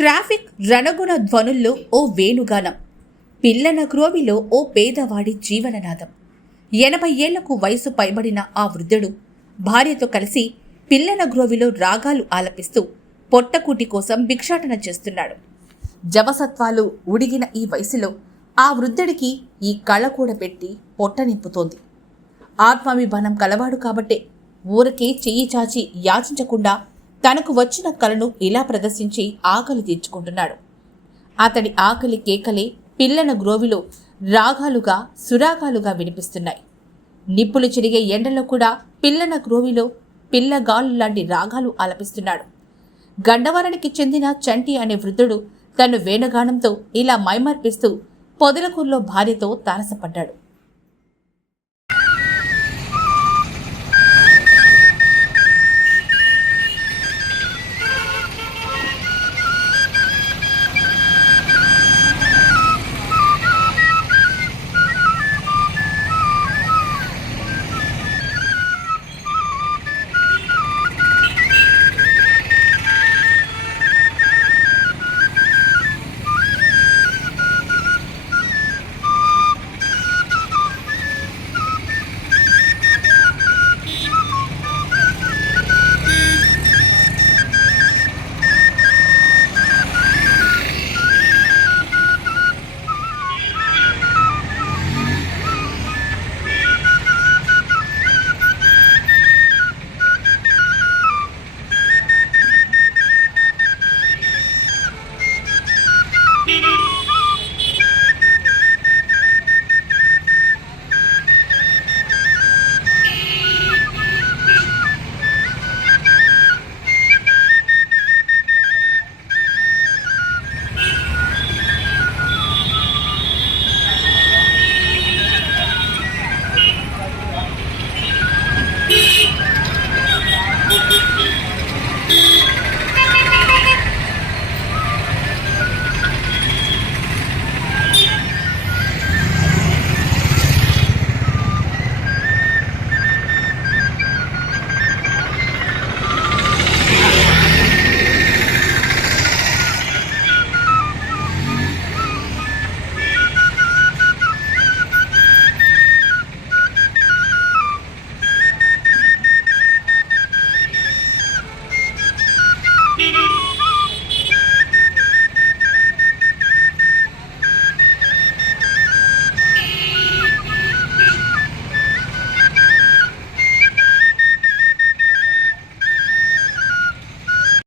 Traffic రణగుణ ధ్వనుల్లో ఓ వేణుగానం, పిల్లన గ్రోవిలో ఓ పేదవాడి జీవననాదం. 80 ఏళ్లకు వయసు పైబడిన ఆ వృద్ధుడు భార్యతో కలిసి పిల్లన గ్రోవిలో రాగాలు ఆలపిస్తూ పొట్టకూటి కోసం భిక్షాటన చేస్తున్నాడు. జవసత్వాలు ఉడిగిన ఈ వయసులో ఆ వృద్ధుడికి ఈ కళ కూడా పెట్టి పొట్ట నింపుతోంది. ఆత్మాభిమానం కలవాడు కాబట్టే ఊరకే చెయ్యి చాచి యాచించకుండా తనకు వచ్చిన కళను ఇలా ప్రదర్శించి ఆకలి తీర్చుకుంటున్నాడు. అతడి ఆకలి కేకలే పిల్లన గ్రోవిలో రాగాలుగా సురాగాలుగా వినిపిస్తున్నాయి. నిప్పులు చిరిగే ఎండలో కూడా పిల్లన గ్రోవిలో పిల్లగాళ్ళు లాంటి రాగాలు ఆలపిస్తున్నాడు. గండవరానికి చెందిన చంటి అనే వృద్ధుడు తను వేణుగానంతో ఇలా మైమర్పిస్తూ పొదలకూరులో భార్యతో తారసపడ్డాడు.